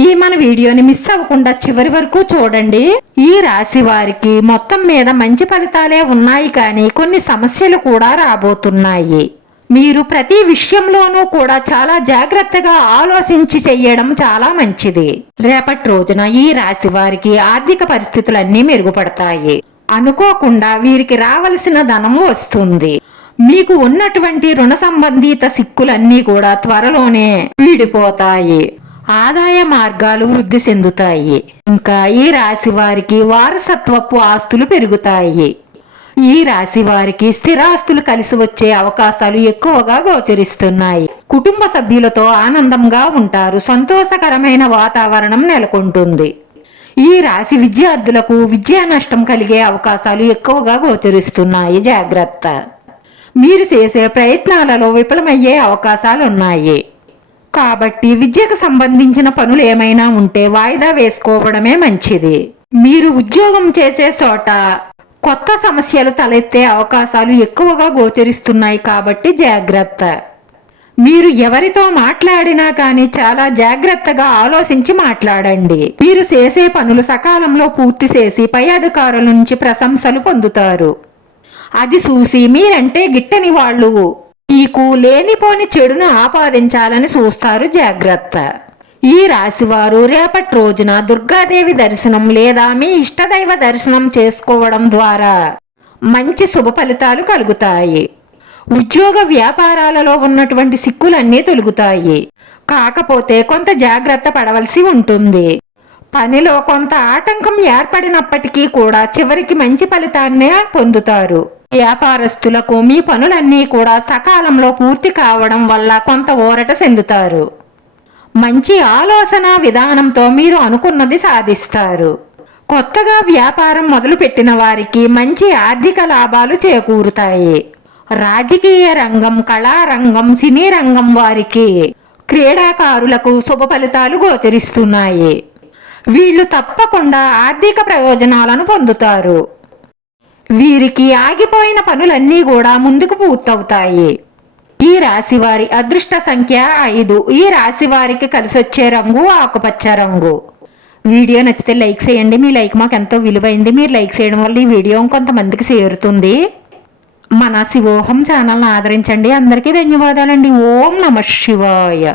ఈ మన వీడియోని మిస్ అవ్వకుండా చివరి వరకు చూడండి. ఈ రాశి వారికి మొత్తం మీద మంచి ఫలితాలే ఉన్నాయి కానీ కొన్ని సమస్యలు కూడా రాబోతున్నాయి. మీరు ప్రతి విషయంలోనూ కూడా చాలా జాగ్రత్తగా ఆలోచించి చెయ్యడం చాలా మంచిది. రేపటి రోజున ఈ రాశి వారికి ఆర్థిక పరిస్థితులన్నీ మెరుగుపడతాయి. అనుకోకుండా వీరికి రావలసిన ధనము వస్తుంది. మీకు ఉన్నటువంటి రుణ సంబంధిత సిక్కులన్నీ కూడా త్వరలోనే వీడిపోతాయి. ఆదాయ మార్గాలు వృద్ధి చెందుతాయి. ఇంకా ఈ రాశి వారికి వారసత్వపు ఆస్తులు పెరుగుతాయి. ఈ రాశి వారికి స్థిరాస్తులు కలిసి వచ్చే అవకాశాలు ఎక్కువగా గోచరిస్తున్నాయి. కుటుంబ సభ్యులతో ఆనందంగా ఉంటారు. సంతోషకరమైన వాతావరణం నెలకొంటుంది. ఈ రాశి విద్యార్థులకు విద్యా నష్టం కలిగే అవకాశాలు ఎక్కువగా గోచరిస్తున్నాయి. జాగ్రత్త. మీరు చేసే ప్రయత్నాలలో విఫలమయ్యే అవకాశాలు ఉన్నాయి కాబట్టి విద్యకు సంబంధించిన పనులు ఏమైనా ఉంటే వాయిదా వేసుకోవడమే మంచిది. మీరు ఉద్యోగం చేసే చోట కొత్త సమస్యలు తలెత్తే అవకాశాలు ఎక్కువగా గోచరిస్తున్నాయి కాబట్టి జాగ్రత్త. మీరు ఎవరితో మాట్లాడినా కానీ చాలా జాగ్రత్తగా ఆలోచించి మాట్లాడండి. మీరు చేసే పనులు సకాలంలో పూర్తి చేసి పై అధికారుల నుంచి ప్రశంసలు పొందుతారు. అది చూసి మీరంటే గిట్టని వాళ్ళు. మీకు లేనిపోని చెడును ఆపాదించాలని చూస్తారు జాగ్రత్త. ఈ రాశివారు రేపటి రోజున దుర్గాదేవి దర్శనం లేదా మీ ఇష్టదైవ దర్శనం చేసుకోవడం ద్వారా మంచి శుభ ఫలితాలు కలుగుతాయి. ఉద్యోగ వ్యాపారాలలో ఉన్నటువంటి సిక్కులన్నీ తొలుగుతాయి. కాకపోతే కొంత జాగ్రత్త పడవలసి ఉంటుంది. పనిలో కొంత ఆటంకం ఏర్పడినప్పటికీ కూడా చివరికి మంచి ఫలితాన్నే పొందుతారు. వ్యాపారస్తులకు మీ పనులన్నీ కూడా సకాలంలో పూర్తి కావడం వల్ల కొంత ఊరట చెందుతారు. మంచి ఆలోచన విధానంతో మీరు అనుకున్నది సాధిస్తారు. కొత్తగా వ్యాపారం మొదలుపెట్టిన వారికి మంచి ఆర్థిక లాభాలు చేకూరుతాయి. రాజకీయ రంగం కళారంగం సినీ రంగం వారికి క్రీడాకారులకు శుభ ఫలితాలు గోచరిస్తున్నాయి. వీళ్ళు తప్పకుండా ఆర్థిక ప్రయోజనాలను పొందుతారు. వీరికి ఆగిపోయిన పనులన్నీ కూడా ముందుకు పూర్తవుతాయి. ఈ రాశి వారి అదృష్ట సంఖ్య ఐదు. ఈ రాశి వారికి కలిసొచ్చే రంగు ఆకుపచ్చ రంగు. వీడియో నచ్చితే లైక్ చేయండి. మీ లైక్ మాకు ఎంతో విలువైంది. మీరు లైక్ చేయడం వల్ల ఈ వీడియో కొంతమందికి చేరుతుంది. మన శివోహం ఛానల్ని ఆదరించండి. అందరికీ ధన్యవాదాలండి. ఓం నమ శివాయ.